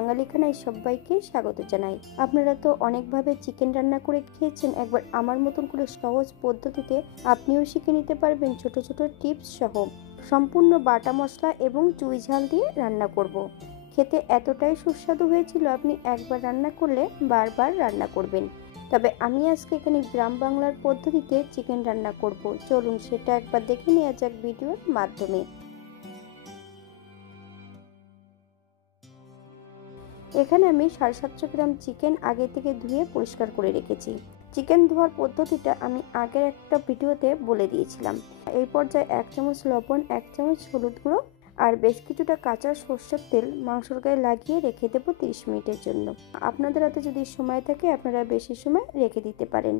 বাঙালি খানায় সবাইকে স্বাগত জানাই। আপনারা তো অনেকভাবে চিকেন রান্না করে খেয়েছেন, একবার আমার মতন করে সহজ পদ্ধতিতে আপনিও শিখে নিতে পারবেন ছোট ছোট টিপস সহ। সম্পূর্ণ বাটা মশলা এবং চুই ঝাল দিয়ে রান্না করব। খেতে এতটাই সুস্বাদু হয়েছিল, আপনি একবার রান্না করলে বারবার রান্না করবেন। তবে আমি আজকে এখানে গ্রাম বাংলার পদ্ধতিতে চিকেন রান্না করব। চলুন সেটা একবার দেখে নেওয়া যাক ভিডিওর মাধ্যমে। এখানে আমি 750 গ্রাম চিকেন আগে থেকে ধুয়ে পরিষ্কার করে রেখেছি। চিকেন ধোয়ার পদ্ধতিটা আমি আগের একটা ভিডিওতে বলে দিয়েছিলাম। এই পর্যায়ে 1 চামচ লবণ, 1 চামচ হলুদ গুঁড়ো আর বেশ কিছুটা কাঁচা সর্ষের তেল মাংসের গায়ে লাগিয়ে রেখে দেবো 30 মিনিটের জন্য। আপনাদের হাতে যদি সময় থাকে আপনারা বেশি সময় রেখে দিতে পারেন।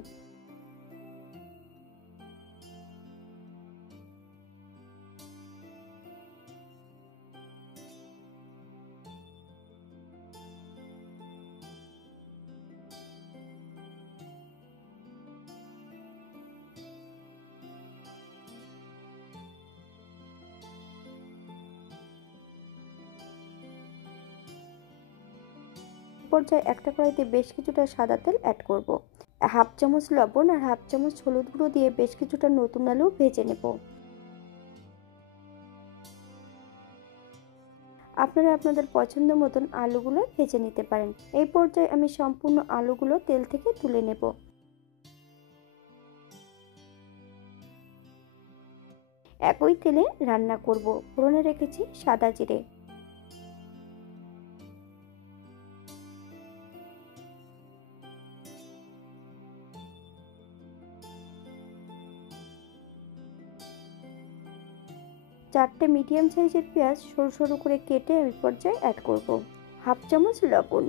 পর্যায়ে একটা কড়াইতে বেশ কিছুটা সাদা তেল অ্যাড করব। 1/2 চামচ লবণ আর 1/2 চামচ হলুদ গুঁড়ো দিয়ে বেশ কিছুটা নতুন আলু ভেজে নেব। আপনারা আপনাদের পছন্দ মতন আলুগুলো ভেজে নিতে পারেন। এই পর্যায়ে আমি সম্পূর্ণ আলুগুলো তেল থেকে তুলে নেব। একই তেলে রান্না করব। ফোড়নে রেখেছি সাদা জিরে, চারটে মিডিয়াম সাইজের পেঁয়াজ সরু সরু করে কেটে এই পর্যায়ে অ্যাড করব। 1/2 চামচ লবণ,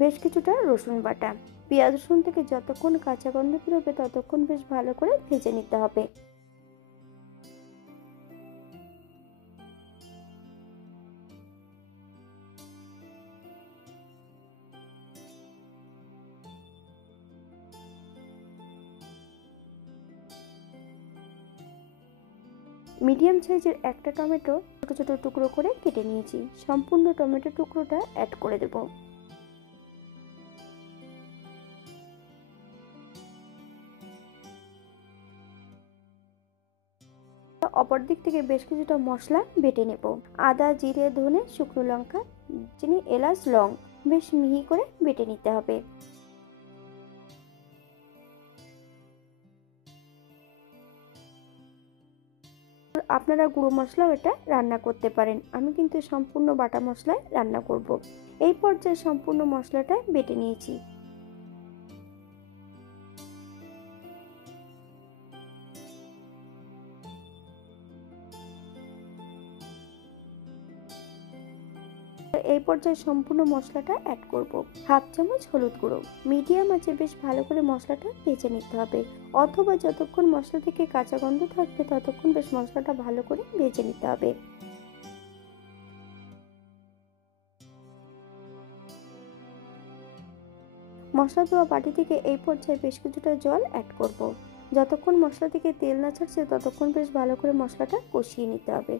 বেশ কিছুটা রসুন বাটা। পেঁয়াজ রসুন থেকে যতক্ষণ কাঁচা গন্ধ বেরোবে ততক্ষণ বেশ ভালো করে ভেজে নিতে হবে। মিডিয়াম সাইজের একটা টমেটো ছোট ছোট টুকরো করে কেটে নিয়েছি। সম্পূর্ণ টমেটো টুকরোটা অ্যাড করে দেব। অপর দিক থেকে বেশ কিছুটা মশলা বেটে নেব। আদা, জিরে, ধনে, শুকনো লঙ্কা, চিনি, এলাচ, লং বেশ মিহি করে বেটে নিতে হবে। আপনারা গুঁড়ো মশলাও এটা রান্না করতে পারেন, আমি কিন্তু সম্পূর্ণ বাটা মশলায় রান্না করব। এই পর্যায়ে সম্পূর্ণ মশলাটা বেটে নিয়েছি। এই পর্যায়ে সম্পূর্ণ মশলাটা অ্যাড করব। 1/2 চামচ হলুদ গুঁড়ো। মিডিয়াম আঁচে বেশ ভালো করে মশলাটা ভেজে নিতে হবে, অথবা যতক্ষণ মশলা থেকে কাঁচা গন্ধ থাকবে ততক্ষণ বেশ মশলাটা ভালো করে ভেজে নিতে হবে। মশলা ধোয়া বাটি থেকে এই পর্যায়ে বেশ কিছুটা জল অ্যাড করব। যতক্ষণ মশলা থেকে তেল না ছাড়ছে ততক্ষণ বেশ ভালো করে মশলাটা কষিয়ে নিতে হবে।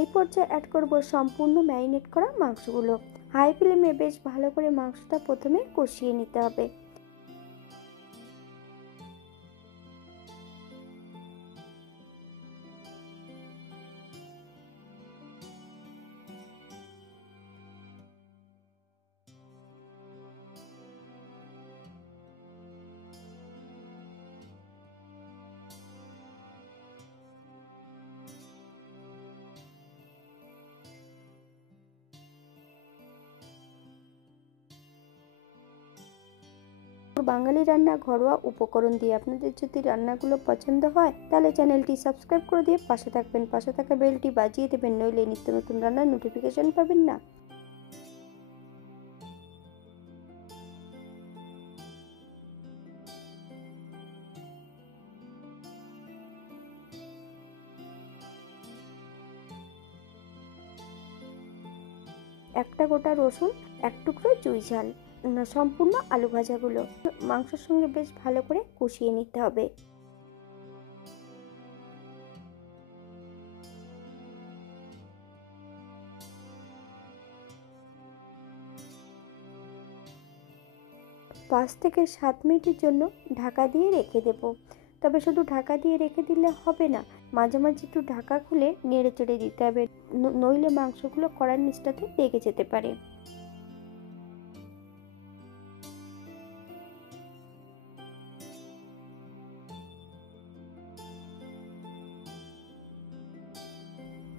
এই পর্যায়ে অ্যাড করব সম্পূর্ণ ম্যারিনেট করা মাংসগুলো। হাই ফ্লেমে বেশ ভালো করে মাংসটা প্রথমে কষিয়ে নিতে হবে। বাঙালি রান্না ঘরোয়া উপকরণ দিয়ে আপনাদের যদি রান্নাগুলো পছন্দ হয় তাহলে চ্যানেলটি সাবস্ক্রাইব করে দিয়ে পাশে থাকবেন, পাশে থাকা বেলটি বাজিয়ে দেবেন, নইলে নিত্য নতুন রান্নার নোটিফিকেশন পাবেন না। একটা গোটা রসুন, এক টুকরো চুই ঝাল, সম্পূর্ণ আলু ভাজাগুলো মাংসের সঙ্গে বেশ ভালো করে কষিয়ে নিতে হবে। পাঁচ থেকে 7 মিনিটের জন্য ঢাকা দিয়ে রেখে দেব। তবে শুধু ঢাকা দিয়ে রেখে দিলে হবে না, মাঝে মাঝে একটু ঢাকা খুলে নেড়ে চেড়ে দিতে হবে, নইলে মাংসগুলো কড়ার নিচটাতে লেগে যেতে পারে।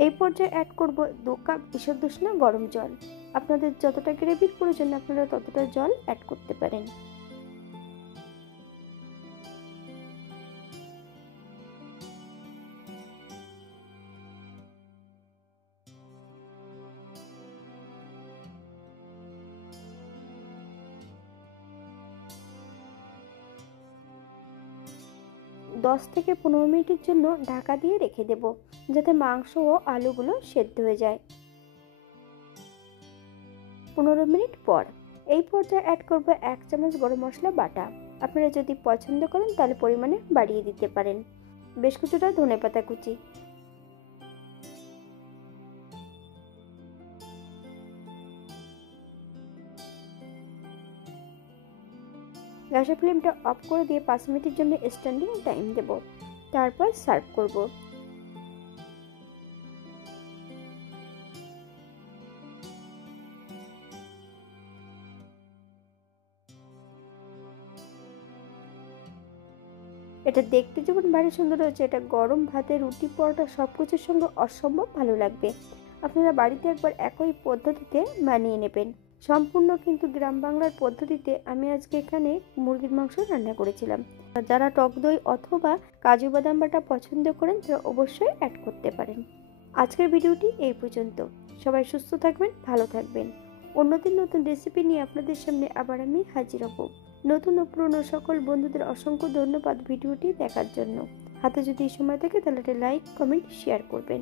এই পর্যায়ে অ্যাড করব 2 কাপ ঈষৎ উষ্ণ গরম জল। আপনাদের যতটা গ্রেভির প্রয়োজন আপনারা ততটা জল অ্যাড করতে পারেন। দশ থেকে 15 মিনিটের জন্য ঢাকা দিয়ে রেখে দেব, যাতে মাংস ও আলুগুলো সেদ্ধ হয়ে যায়। 15 মিনিট পর এই পর্যায়ে অ্যাড করব 1 চামচ গরম মশলা বাটা। আপনারা যদি পছন্দ করেন তাহলে পরিমাণে বাড়িয়ে দিতে পারেন। বেশ কিছুটা ধনেপাতা কুচি। গ্যাসের ফ্লেমটা অফ করে দিয়ে 5 মিনিটের জন্য স্ট্যান্ডিং টাইম দেব, তারপর সার্ভ করব। এটা দেখতে যেমন ভারী সুন্দর হয়েছে, এটা গরম ভাতে, রুটি, পরোটা সবকিছুর সঙ্গে অসম্ভব ভালো লাগবে। আপনারা বাড়িতে একবার একই পদ্ধতিতে বানিয়ে নেবেন। সম্পূর্ণ কিন্তু গ্রাম বাংলার পদ্ধতিতে আমি আজকে এখানে মুরগির মাংস রান্না করেছিলাম। যারা টক দই অথবা কাজু বাদাম বাটা পছন্দ করেন তারা অবশ্যই অ্যাড করতে পারেন। আজকের ভিডিওটি এই পর্যন্ত। সবাই সুস্থ থাকবেন, ভালো থাকবেন। অন্যদিন নতুন রেসিপি নিয়ে আপনাদের সামনে আবার আমি হাজির হব। নতুন ও পুরনো সকল বন্ধুদের অসংখ্য ধন্যবাদ ভিডিওটি দেখার জন্য। হাতে যদি সময় থাকে তাহলে একটা লাইক, কমেন্ট, শেয়ার করবেন।